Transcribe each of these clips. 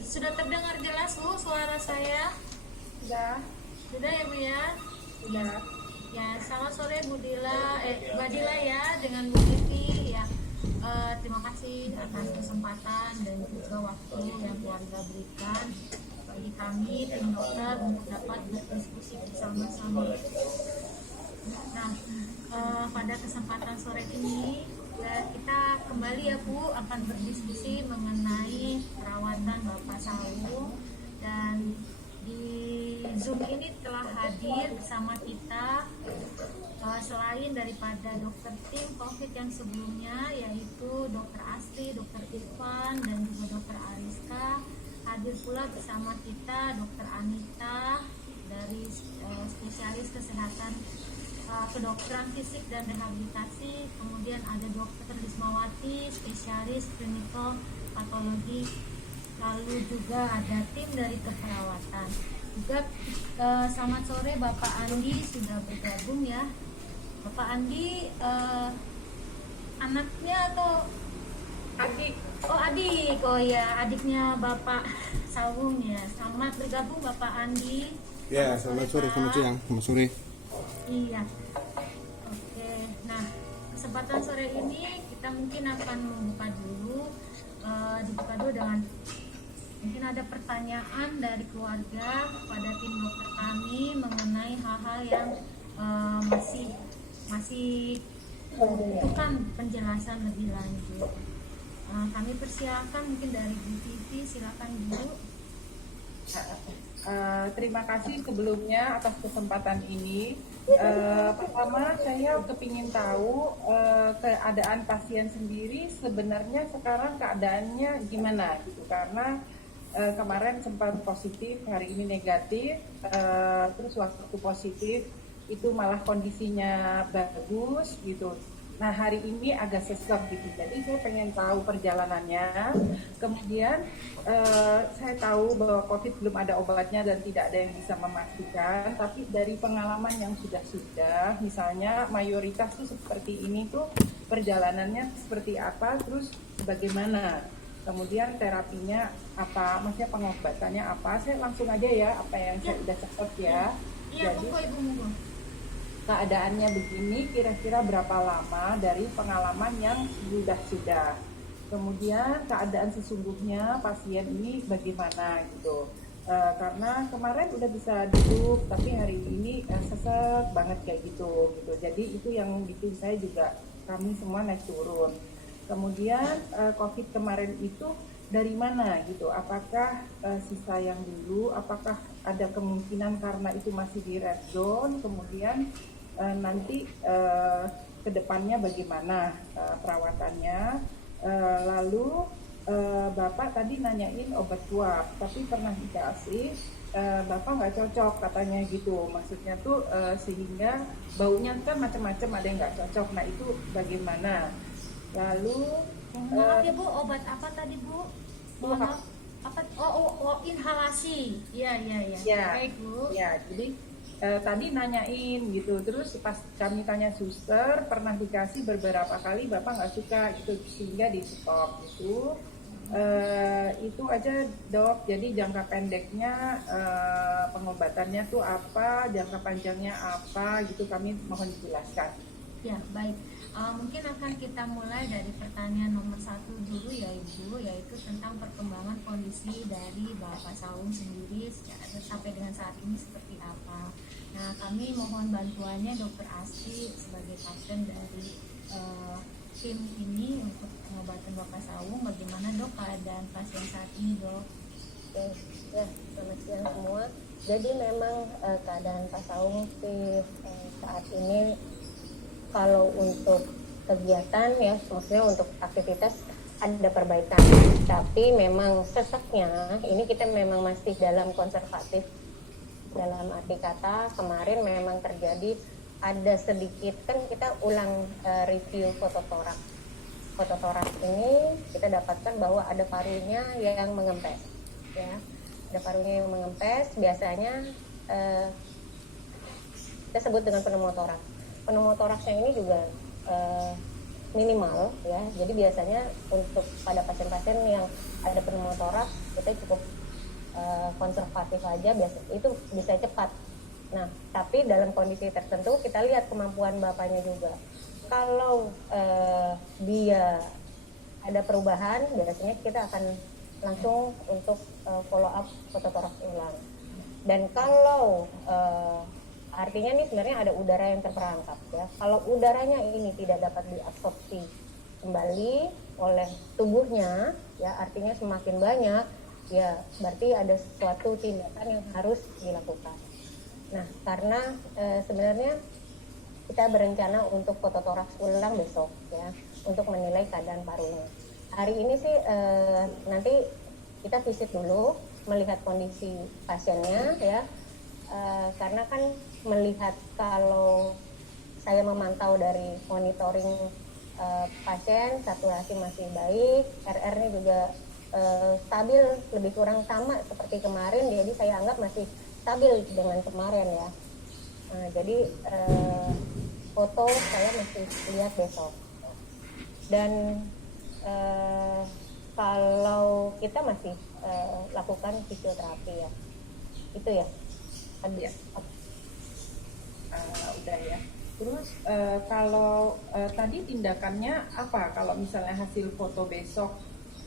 sudah terdengar jelas Bu suara saya? Sudah ya Bu ya? Sudah. Ya, selamat sore Mbak Dila ya dengan Bu Titi ya. Terima kasih atas kesempatan dan juga waktu yang keluarga berikan bagi kami tim dokter untuk dapat berdiskusi bersama-sama. Nah, pada kesempatan sore ini kita kembali ya Bu akan berdiskusi mengenai perawatan Bapak Sawung, dan di Zoom ini telah hadir bersama kita selain daripada dokter tim COVID yang sebelumnya, yaitu dokter Asti, dokter Irfan, dan juga dokter Ariska. Hadir pula bersama kita dokter Anita dari spesialis kesehatan kedokteran fisik dan rehabilitasi. Kemudian ada dokter Rismawati, spesialis klinikal patologi. Lalu juga ada tim dari keperawatan. Juga selamat sore Bapak Andi sudah bergabung ya. Bapak Andi anaknya atau Adik. Oh adik, oh ya adiknya Bapak Sawung ya. Selamat bergabung Bapak Andi. Ya, selamat sore, selamat siang, selamat sore. Iya. Oke. Nah, kesempatan sore ini kita mungkin akan membuka dulu, dibuka dulu dengan mungkin ada pertanyaan dari keluarga kepada tim dokter kami mengenai hal-hal yang masih membutuhkan penjelasan lebih lanjut. Kami persilakan mungkin dari Bu Titi, silakan Bu. Terima kasih sebelumnya atas kesempatan ini. Pertama saya kepingin tahu keadaan pasien sendiri sebenarnya sekarang keadaannya gimana gitu, karena kemarin sempat positif, hari ini negatif, terus waktu positif itu malah kondisinya bagus gitu. Nah hari ini agak sesek gitu, jadi saya pengen tahu perjalanannya. Kemudian saya tahu bahwa COVID belum ada obatnya dan tidak ada yang bisa memastikan, tapi dari pengalaman yang sudah, misalnya mayoritas tuh seperti ini tuh perjalanannya seperti apa, terus bagaimana, kemudian terapinya apa, maksudnya pengobatannya apa. Saya langsung aja ya apa yang saya udah catat ya. Iya, Jadi Ibu. keadaannya begini, kira-kira berapa lama dari pengalaman yang sudah. Kemudian keadaan sesungguhnya pasien ini bagaimana gitu. Karena kemarin udah bisa duduk, tapi hari ini sesek banget kayak gitu. Jadi itu yang bikin saya juga, kami semua naik turun. Kemudian COVID kemarin itu dari mana gitu? Apakah sisa yang dulu? Apakah ada kemungkinan karena itu masih di red zone? Kemudian nanti kedepannya bagaimana perawatannya? Lalu Bapak tadi nanyain obat suap, tapi pernah dikasih, Bapak nggak cocok katanya gitu. Maksudnya tuh sehingga baunya kan macam-macam, ada yang nggak cocok. Nah itu bagaimana? Lalu maaf ya Bu, obat apa tadi Bu? Maaf, apa? Oh, inhalasi. Iya. Baik Bu. Ya, jadi tadi nanyain gitu, terus pas kami tanya suster, pernah dikasih beberapa kali, Bapak nggak suka gitu, sehingga di stop gitu. Itu aja dok. Jadi jangka pendeknya pengobatannya tuh apa, jangka panjangnya apa gitu, kami mohon dijelaskan. Ya baik. Mungkin akan kita mulai dari pertanyaan nomor 1 dulu ya Ibu, yaitu tentang perkembangan kondisi dari Bapak Sawung sendiri sampai dengan saat ini seperti apa. Nah kami mohon bantuannya Dokter Asti sebagai kapten dari tim ini untuk pengobatan Bapak Sawung. Bagaimana Dok keadaan pasien saat ini Dok? Ya, selamat siang semua. Jadi memang keadaan Pak Sawung saat ini, kalau untuk kegiatan ya, maksudnya untuk aktivitas ada perbaikan, tapi memang seseknya ini kita memang masih dalam konservatif. Dalam arti kata kemarin memang terjadi ada sedikit, kan kita ulang review fototorak. Fototorak ini kita dapatkan bahwa ada parunya yang mengempes, ya, ada parunya yang mengempes. Biasanya kita sebut dengan pneumotoraks. Pneumotoraksnya ini juga minimal ya, jadi biasanya untuk pada pasien-pasien yang ada pneumotoraks kita cukup konservatif aja biasa itu bisa cepat. Nah, tapi dalam kondisi tertentu kita lihat kemampuan bapaknya juga. Kalau dia ada perubahan, biasanya kita akan langsung untuk follow up fototoraks ulang. Dan kalau artinya nih sebenarnya ada udara yang terperangkap ya. Kalau udaranya ini tidak dapat diabsorpsi kembali oleh tubuhnya, ya artinya semakin banyak, ya berarti ada suatu tindakan yang harus dilakukan. Nah, karena sebenarnya kita berencana untuk fototoraks ulang besok ya, untuk menilai keadaan parunya. Hari ini sih nanti kita visit dulu, melihat kondisi pasiennya ya, karena kan melihat kalau saya memantau dari monitoring pasien, saturasi masih baik, RR-nya juga stabil, lebih kurang sama seperti kemarin, jadi saya anggap masih stabil dengan kemarin ya. Nah, jadi foto saya masih lihat besok. Dan kalau kita masih lakukan fisioterapi ya, itu ya. Ya. Udah ya. Terus kalau tadi tindakannya apa? Kalau misalnya hasil foto besok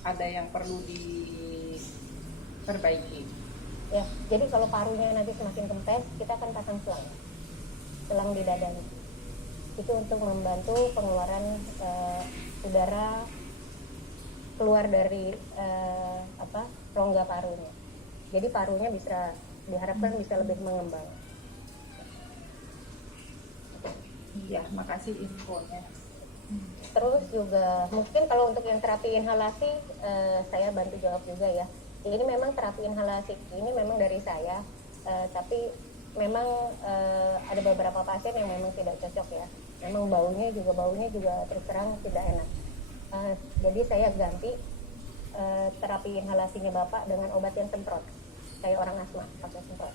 ada yang perlu diperbaiki? Ya, jadi kalau parunya nanti semakin kempes, kita akan pasang selang di dadanya. Itu untuk membantu pengeluaran udara keluar dari rongga parunya. Jadi parunya bisa diharapkan bisa lebih mengembang. Iya, makasih infonya. Terus juga mungkin kalau untuk yang terapi inhalasi saya bantu jawab juga ya. Ini memang terapi inhalasi ini memang dari saya, tapi memang ada beberapa pasien yang memang tidak cocok ya. Memang baunya juga terus terang tidak enak. Jadi saya ganti terapi inhalasinya Bapak dengan obat yang semprot. Kayak orang asma pakai semprot.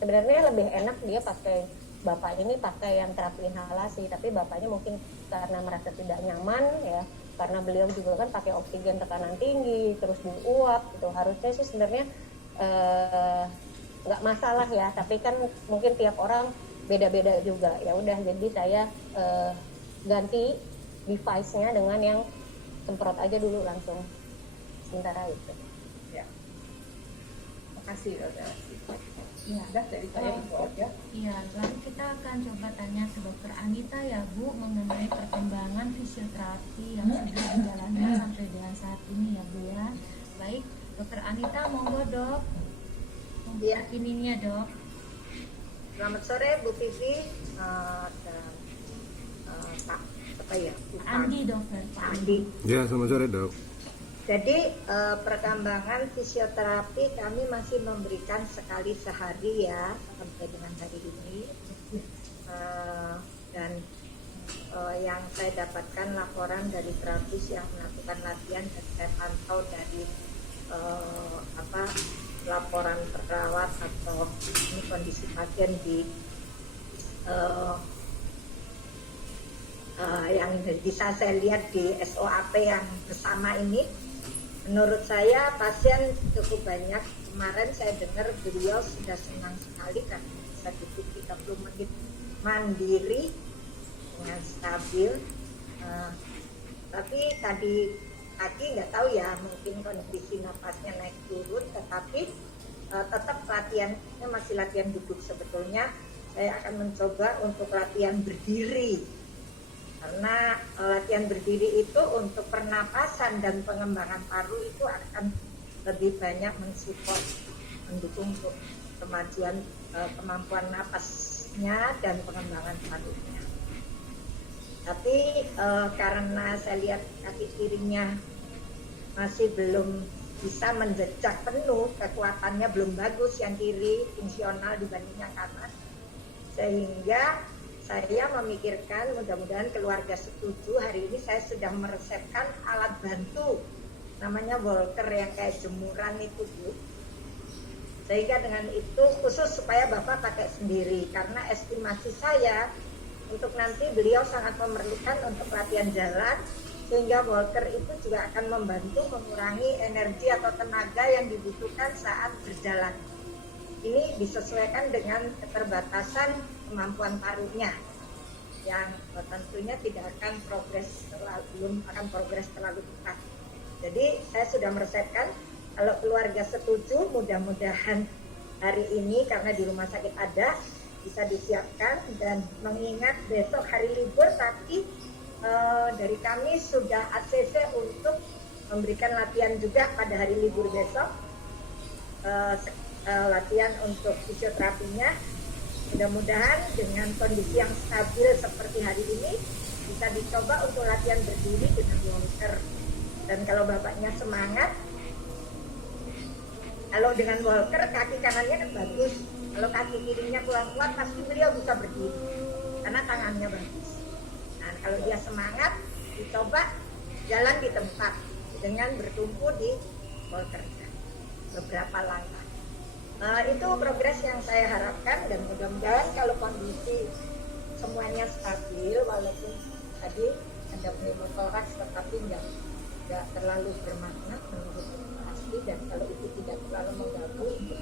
Sebenarnya lebih enak dia pakai Bapak ini pakai yang terapi inhalasi, tapi Bapaknya mungkin karena merasa tidak nyaman ya, karena beliau juga kan pakai oksigen tekanan tinggi, terus diuap gitu. Harusnya sih sebenarnya nggak masalah ya, tapi kan mungkin tiap orang beda-beda juga. Ya udah, jadi saya ganti device-nya dengan yang semprot aja dulu langsung sementara itu. Ya. Makasih Dokter. Ya. Udah dari saya itu aja. Iya, lalu kita akan coba tanya ke Dokter Anita ya Bu mengenai perkembangan fisioterapi yang sudah dijalankan sampai dengan saat ini ya Bu ya. Baik, Dokter Anita monggo Dok. Iya. Ininya Dok. Selamat sore Bu Vivi dan Pak apa ya? Andi Dokter. Pak Andi. Ya, selamat sore dok. Jadi perkembangan fisioterapi kami masih memberikan sekali sehari ya sampai dengan hari ini. Dan yang saya dapatkan laporan dari terapis yang melakukan latihan dan saya pantau dari laporan perawat atau ini kondisi pasien di yang bisa saya lihat di SOAP yang bersama ini. Menurut saya pasien cukup banyak. Kemarin saya dengar beliau sudah senang sekali karena bisa duduk 30 menit mandiri dengan stabil. Tapi tadi nggak tahu ya, mungkin kondisi napasnya naik turun, tetapi tetap latihannya masih latihan duduk. Sebetulnya saya akan mencoba untuk latihan berdiri, karena latihan berdiri itu untuk pernapasan dan pengembangan paru itu akan lebih banyak mensupport, mendukung untuk kemajuan kemampuan napasnya dan pengembangan parunya. Tapi karena saya lihat kaki kirinya masih belum bisa menjejak penuh, kekuatannya belum bagus yang kiri, fungsional dibanding yang kanan, sehingga saya memikirkan mudah-mudahan keluarga setuju. Hari ini saya sudah meresepkan alat bantu namanya walker yang kayak jemuran itu Bu. Sehingga dengan itu khusus supaya Bapak pakai sendiri, karena estimasi saya untuk nanti beliau sangat memerlukan untuk latihan jalan sehingga walker itu juga akan membantu mengurangi energi atau tenaga yang dibutuhkan saat berjalan. Ini disesuaikan dengan keterbatasan kemampuan parunya yang tentunya tidak akan belum akan progres terlalu cepat. Jadi saya sudah meresepkan, kalau keluarga setuju, mudah-mudahan hari ini karena di rumah sakit ada bisa disiapkan, dan mengingat besok hari libur, tapi dari kami sudah ACC untuk memberikan latihan juga pada hari libur besok, latihan untuk fisioterapinya. Mudah-mudahan dengan kondisi yang stabil seperti hari ini bisa dicoba untuk latihan berdiri dengan walker. Dan kalau bapaknya semangat, kalau dengan walker kaki kanannya kan bagus, kalau kaki kirinya kurang kuat pasti beliau bisa berdiri karena tangannya bagus. Nah, kalau dia semangat, dicoba jalan di tempat dengan bertumpu di walker beberapa langkah. Itu progres yang saya harapkan, dan mudah-mudahan kalau kondisi semuanya stabil, walaupun tadi ada pneumotoraks tetapi nggak terlalu bermakna menurut pasti, dan kalau itu tidak terlalu mengganggu untuk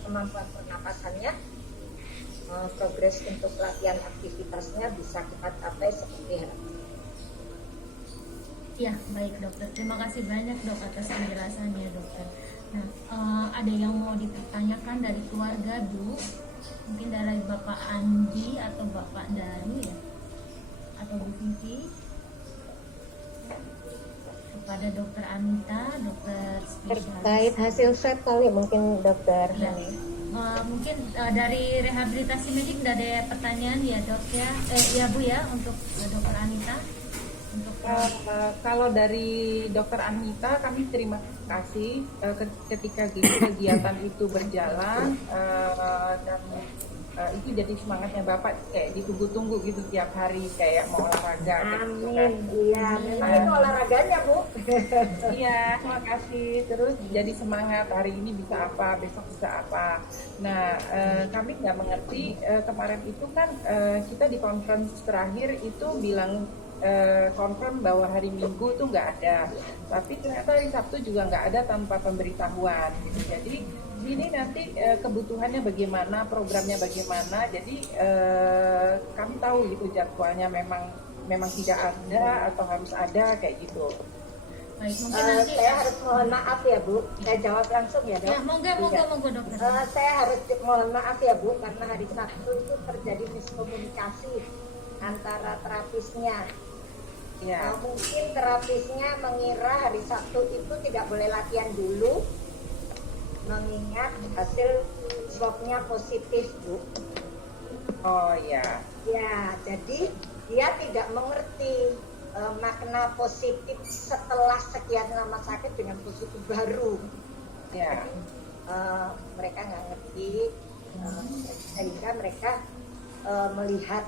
kemampuan pernapasannya, progres untuk latihan aktivitasnya bisa kita capai seperti harapan. Ya, baik dokter. Terima kasih banyak dok atas penjelasannya dokter. Nah, ada yang mau dipertanyakan dari keluarga Bu? Mungkin dari Bapak Andi atau Bapak Daru ya? Atau Bu Vivi? Kepada dokter Anita, dokter spesialis. Terkait hasil swab kali mungkin dokter. Ya. Mungkin dari rehabilitasi medik ada pertanyaan ya dok ya? Ya Bu ya, untuk dokter Anita. Untuk kalau dari dokter Anita, kami terima kasih ketika kegiatan itu berjalan, dan itu jadi semangatnya Bapak kayak ditunggu-tunggu gitu tiap hari kayak mau olahraga. Amin. Iya, memang itu olahraganya Bu. Iya, terima kasih. Terus jadi semangat, hari ini bisa apa, besok bisa apa. Nah, kami nggak mengerti, kemarin itu kan kita di conference terakhir itu bilang confirm bahwa hari Minggu itu nggak ada, tapi ternyata hari Sabtu juga nggak ada tanpa pemberitahuan gitu. Jadi ini nanti kebutuhannya bagaimana, programnya bagaimana, jadi kami tahu gitu jadwalnya memang tidak ada atau harus ada kayak gitu. baik, mungkin nanti Saya harus mohon maaf ya Bu, saya jawab langsung ya dok. ya monggo dokter. Saya harus mohon maaf ya Bu, karena hari Sabtu itu terjadi miskomunikasi antara terapisnya. Ya. Mungkin terapisnya mengira hari Sabtu itu tidak boleh latihan dulu, mengingat hasil swabnya positif Bu. Oh ya. Ya, jadi dia tidak mengerti makna positif setelah sekian lama sakit dengan positif baru. Ya. Mereka nggak ngerti, sehingga mereka melihat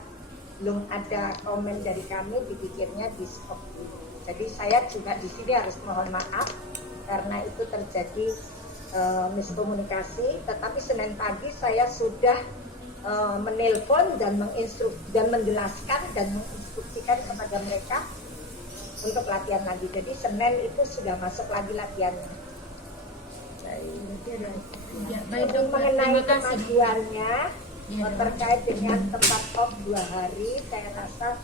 belum ada komen dari kami, dipikirnya di stop dulu. Jadi saya juga di sini harus mohon maaf karena itu terjadi miskomunikasi. Tetapi Senin pagi saya sudah menelpon dan menjelaskan dan menginstruksikan kepada mereka untuk latihan lagi. Jadi Senin itu sudah masuk lagi latihannya. Ya, baik Untuk dokter. mengenai Terima kasih. kemajuannya Ya, dok. terkait dengan tempat off 2 hari, saya rasa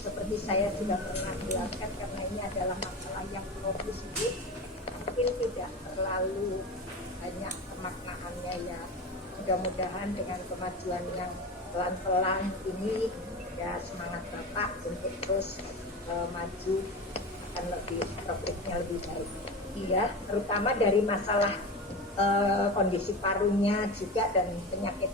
seperti saya sudah pernah jelaskan, karena ini adalah masalah yang fokus, mungkin tidak terlalu banyak pemaknaannya ya. Mudah-mudahan dengan kemajuan yang pelan-pelan ini ya, semangat Bapak untuk terus maju akan lebih progresnya lebih baik. Iya, terutama dari masalah kondisi parunya juga dan penyakit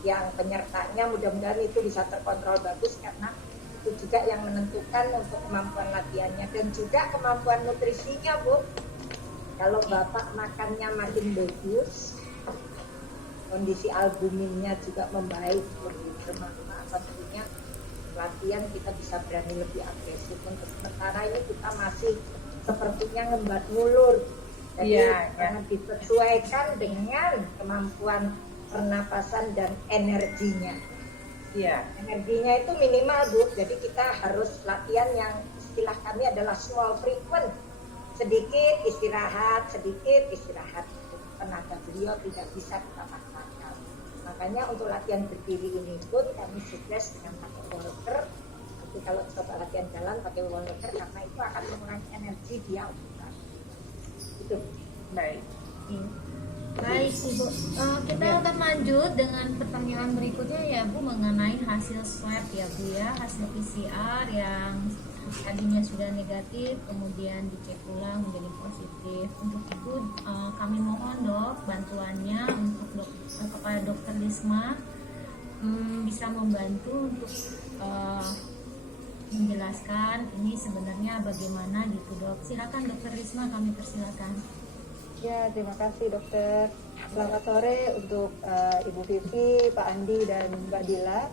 yang penyertanya, mudah-mudahan itu bisa terkontrol bagus, karena itu juga yang menentukan untuk kemampuan latihannya dan juga kemampuan nutrisinya Bu. Kalau Bapak makannya makin bagus, kondisi albuminnya juga membaik, lebih bermanfaat, tentunya latihan kita bisa berani lebih agresif. Untuk sementara ini kita masih sepertinya ngembat ngulur, jadi sangat disesuaikan dengan kemampuan pernapasan dan energinya. Iya. Energinya itu minimal Bu, jadi kita harus latihan yang istilah kami adalah small frequent, sedikit istirahat, tenaga beliau tidak bisa kita paksakan. Makanya untuk latihan berdiri ini pun kami suggest dengan pakai walker. Tapi kalau coba latihan jalan pakai walker karena itu akan mengurangi energi dia. Itu. Baik. Baik Ibu, kita akan lanjut dengan pertanyaan berikutnya ya Bu, mengenai hasil swab ya Bu ya, hasil PCR yang tadinya sudah negatif kemudian dicek ulang menjadi positif. Untuk itu kami mohon Dok bantuannya untuk kepada Dokter Lisma bisa membantu untuk menjelaskan ini sebenarnya bagaimana gitu Dok. Silakan Dokter Lisma, kami persilakan. Ya, terima kasih dokter. Selamat sore untuk Ibu Vivi, Pak Andi, dan Mbak Dila.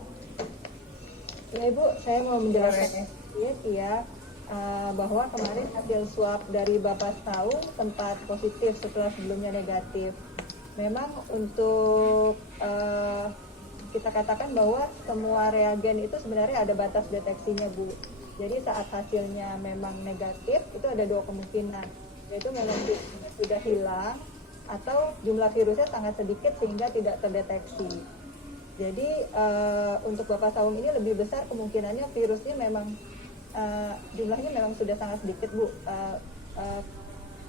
Ya Ibu, saya mau menjelaskan sedikit ya bahwa kemarin hasil swab dari Bapak Saung sempat positif setelah sebelumnya negatif. Memang untuk kita katakan bahwa semua reagen itu sebenarnya ada batas deteksinya Bu. Jadi saat hasilnya memang negatif itu ada dua kemungkinan, yaitu memang sudah hilang atau jumlah virusnya sangat sedikit sehingga tidak terdeteksi. Jadi untuk Bapak Saung ini lebih besar kemungkinannya virusnya memang jumlahnya memang sudah sangat sedikit Bu.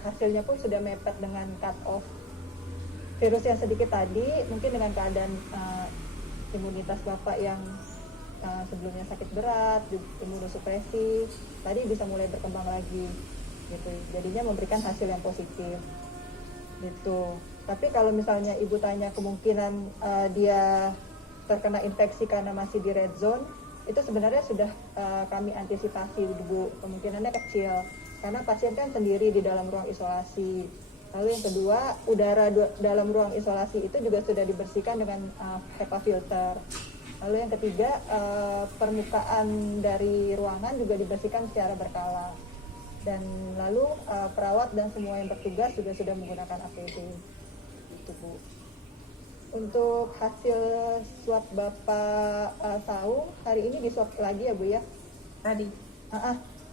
Hasilnya pun sudah mepet dengan cut off virus yang sedikit tadi, mungkin dengan keadaan imunitas Bapak yang sebelumnya sakit berat, imunosupresi, tadi bisa mulai berkembang lagi. Gitu. Jadinya memberikan hasil yang positif gitu. Tapi kalau misalnya ibu tanya kemungkinan dia terkena infeksi karena masih di red zone, itu sebenarnya sudah kami antisipasi Bu, kemungkinannya kecil karena pasien kan sendiri di dalam ruang isolasi. Lalu yang kedua, udara dalam ruang isolasi itu juga sudah dibersihkan dengan HEPA filter. Lalu yang ketiga, permukaan dari ruangan juga dibersihkan secara berkala. Dan lalu perawat dan semua yang bertugas juga sudah menggunakan APD. Itu Bu. Untuk hasil swab Bapak Saung hari ini di swab lagi ya Bu ya? Tadi.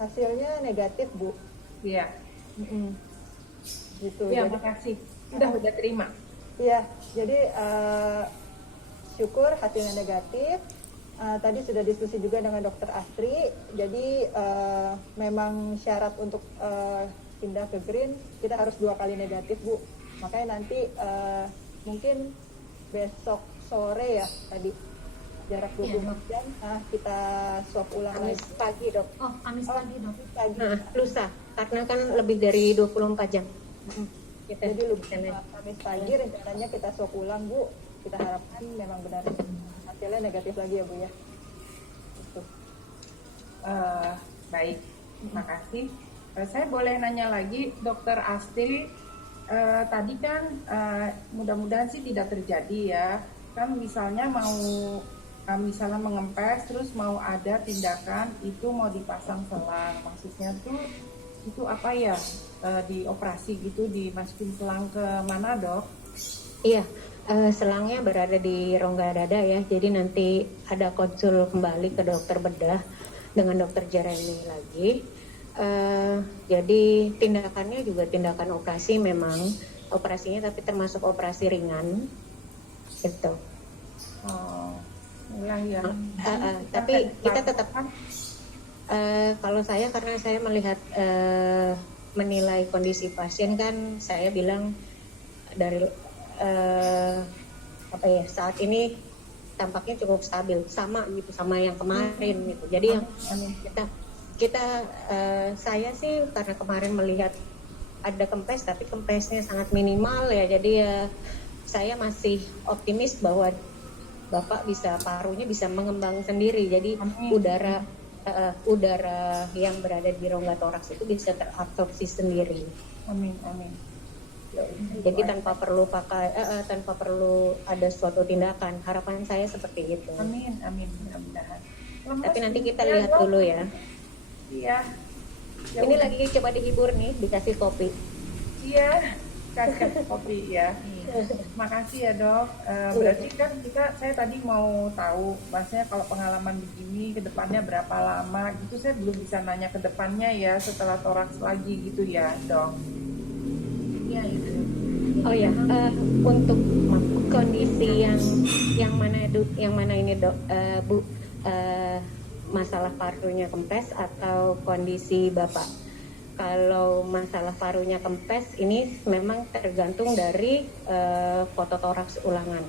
Hasilnya negatif Bu. Iya. Gitu. Ya, jadi, makasih. Udah terima. Iya, jadi syukur hasilnya negatif. Tadi sudah diskusi juga dengan Dokter Astri, jadi memang syarat untuk pindah ke green kita harus 2 kali negatif Bu. Makanya nanti mungkin besok sore ya tadi jarak 24 jam kita swab ulang Kamis lagi. pagi dok. Oh, Kamis pagi Dok. Pagi. Lusa, karena kan lebih dari 24 jam. Kita Jadi bisa Kamis pagi rencananya kita swab ulang Bu. Kita harapkan memang benar hasilnya negatif lagi ya Bu ya. Gitu. Baik, makasih. Saya boleh nanya lagi, Dokter Astri. Tadi kan mudah-mudahan sih tidak terjadi ya. Kan misalnya misalnya mengempes, terus mau ada tindakan itu mau dipasang selang. Maksudnya tuh itu apa ya? Dioperasi gitu, dimasukin selang ke mana Dok? Iya, selangnya berada di rongga dada ya. Jadi nanti ada konsul kembali ke dokter bedah dengan dokter Jeremy lagi. Jadi tindakannya juga tindakan operasi, memang operasinya tapi termasuk operasi ringan gitu. Oh, ya. Tapi kita tetap kalau saya, karena saya melihat menilai kondisi pasien kan, saya bilang dari saat ini tampaknya cukup stabil, sama gitu sama yang kemarin gitu. Jadi yang saya sih karena kemarin melihat ada kempes tapi kempesnya sangat minimal ya, jadi ya saya masih optimis bahwa Bapak parunya bisa mengembang sendiri, jadi udara yang berada di rongga toraks itu bisa terabsorpsi sendiri. Amin. Jadi tanpa perlu ada suatu tindakan. Harapan saya seperti itu. Amin, mudah-mudahan. Tapi nanti kita lihat dulu ya. Iya. Ini lagi coba dihibur nih, dikasih kopi. Iya. Kakak kopi ya. Makasih ya dok. Berarti kan saya tadi mau tahu, maksudnya kalau pengalaman begini ke depannya berapa lama gitu, saya belum bisa nanya ke depannya ya setelah toraks lagi gitu ya dok. Iya itu. Oh ya, untuk kondisi yang mana ini dok, Bu, masalah parunya kempes atau kondisi bapak? Kalau masalah parunya kempes ini memang tergantung dari foto toraks ulangan.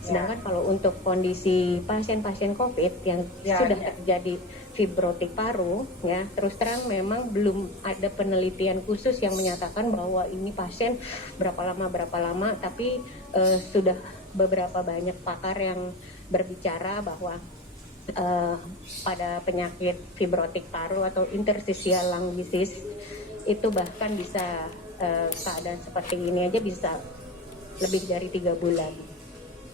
Sedangkan kalau untuk kondisi pasien-pasien COVID yang sudah terjadi fibrotik paru, ya terus terang memang belum ada penelitian khusus yang menyatakan bahwa ini pasien berapa lama, tapi sudah beberapa banyak pakar yang berbicara bahwa pada penyakit fibrotik paru atau interstitial lung disease itu bahkan bisa keadaan seperti ini aja bisa lebih dari 3 bulan.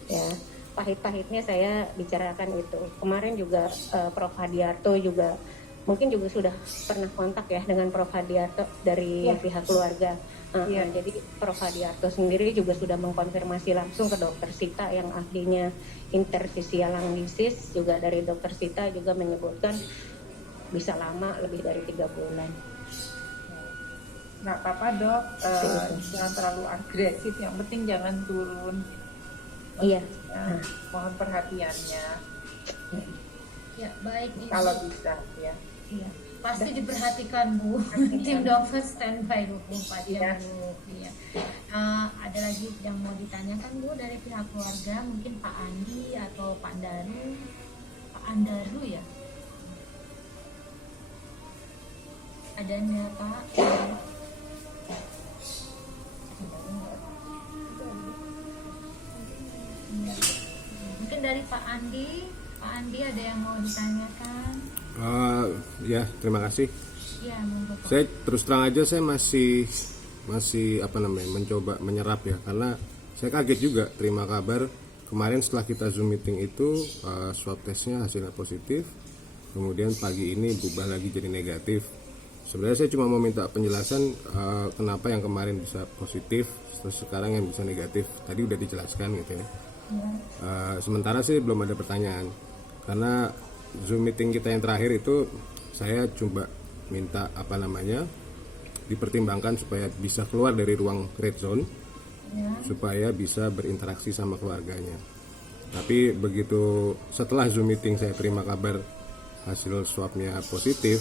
Ya, pahit-pahitnya saya bicarakan itu. Kemarin juga Prof Hadiarto juga mungkin juga sudah pernah kontak ya dengan Prof Hadiarto dari pihak keluarga. Jadi Prof Hadiarto sendiri juga sudah mengkonfirmasi langsung ke Dokter Sita yang ahlinya interstitial lung disease, juga dari Dokter Sita juga menyebutkan bisa lama lebih dari 3 bulan. Nggak apa-apa dok, jangan terlalu agresif, yang penting jangan turun. Iya. Mohon perhatiannya. Ya baik Ibu. Kalau bisa ya. Iya. Pasti diperhatikan Bu. Tim dokter standby 24 jam Bu. Iya. Ada lagi yang mau ditanyakan Bu dari pihak keluarga, mungkin Pak Andi atau Pak Daru. Pak Andaru ya. Ada enggak Pak? Mungkin dari Pak Andi ada yang mau ditanyakan? Ya, terima kasih. Iya, monggo Pak. Saya terus terang aja saya masih mencoba menyerap ya, karena saya kaget juga terima kabar kemarin setelah kita Zoom meeting itu swab testnya hasilnya positif, kemudian pagi ini berubah lagi jadi negatif. Sebenarnya saya cuma mau minta penjelasan kenapa yang kemarin bisa positif terus sekarang yang bisa negatif. Tadi udah dijelaskan gitu ya. Sementara sih belum ada pertanyaan, karena Zoom meeting kita yang terakhir itu saya coba minta dipertimbangkan supaya bisa keluar dari ruang red zone, supaya bisa berinteraksi sama keluarganya. Tapi begitu setelah Zoom meeting saya terima kabar hasil swabnya positif,